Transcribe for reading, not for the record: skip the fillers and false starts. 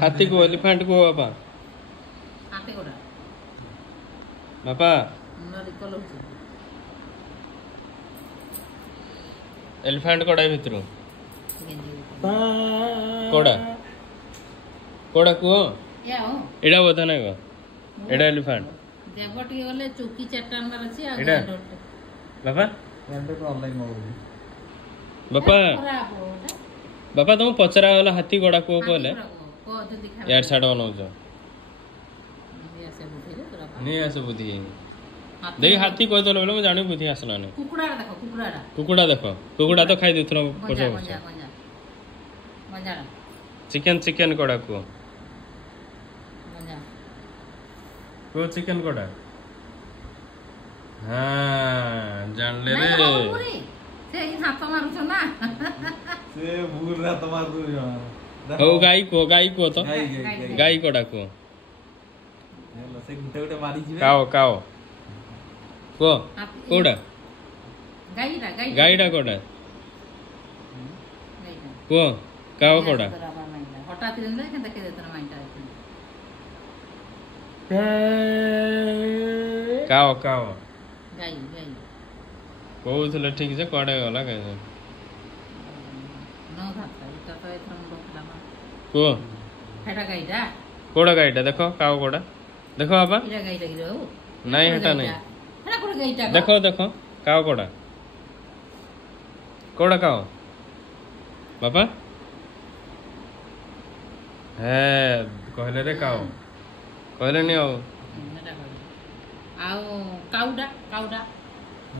हाथी को एलिफेंट को बापा बापा एलिफेंट कोड़ा भितर कोड़ा कोड़ा को एडा बोधा ना को एडा एलिफेंट देवटी गले चौकी चारटा नंबर अछि आ एडा बापा ऑनलाइन मगो बापा बापा तुम पचरा वाला हाथी कोड़ा को बोले यार साइड बनाउ जो नहीं ऐसे बुद्धि देख हाथी कोइ दल बोले मैं जानि बुद्धि आसना ने कुकुड़ा देखो कुकुड़ा तो खाई देथरो पछो मजा चिकन कोड़ा को चिकन कोड़ा हां जान ले रे से हाथ मारू छ ना से भूल रहा तुम्हार दू ओ गाई को तो गाई कोड़ा को से गुटे गुटे मारी जीवे काओ को कोड़ा गाईडा कोड़ा को काओ कोड़ा हटात दिन के देखे देतन माइटा काओ गाई कहूले ठीक से कड़े गला कह को कोड़ा गाईटा देखो काओ कोड़ा देखो बाबा नहीं हटा नहीं देखो काओ कोड़ा काओ बाबा है कहले रे काओ कहले नहीं आओ काउडा